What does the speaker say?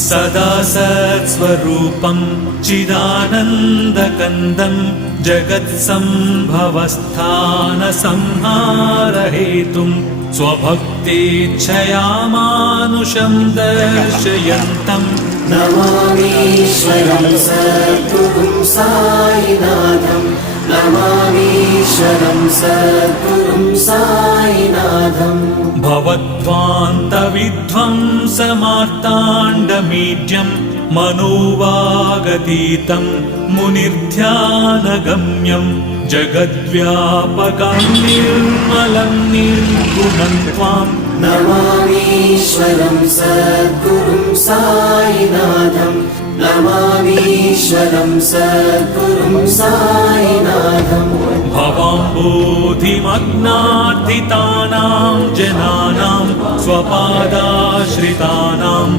सदा सत्स्वरूपं चिदानन्दकन्दं जगत्सम्भवस्थानसंहारहेतुं स्वभक्तेच्छया मानुषं दर्शयन्तम् नमामीश्वरं सद्गुरुं साईनाथं नमामीश्वरं सद्गुरुं साईनाथम् भवध्वान्तविध्वंसमार्ताण्डमीड्यं मनोवागतीतं मुनिर्ध्यानगम्यं जगद्व्यापकं निर्मलं निर्गुणं त्वां नमामीश्वरं सद्गुरुं साईनाथं नमामीश्वरं सद्गुरुं साईनाथम् भवाम्बोधिमग्नार्थितानां जनानां स्वपादाश्रितानां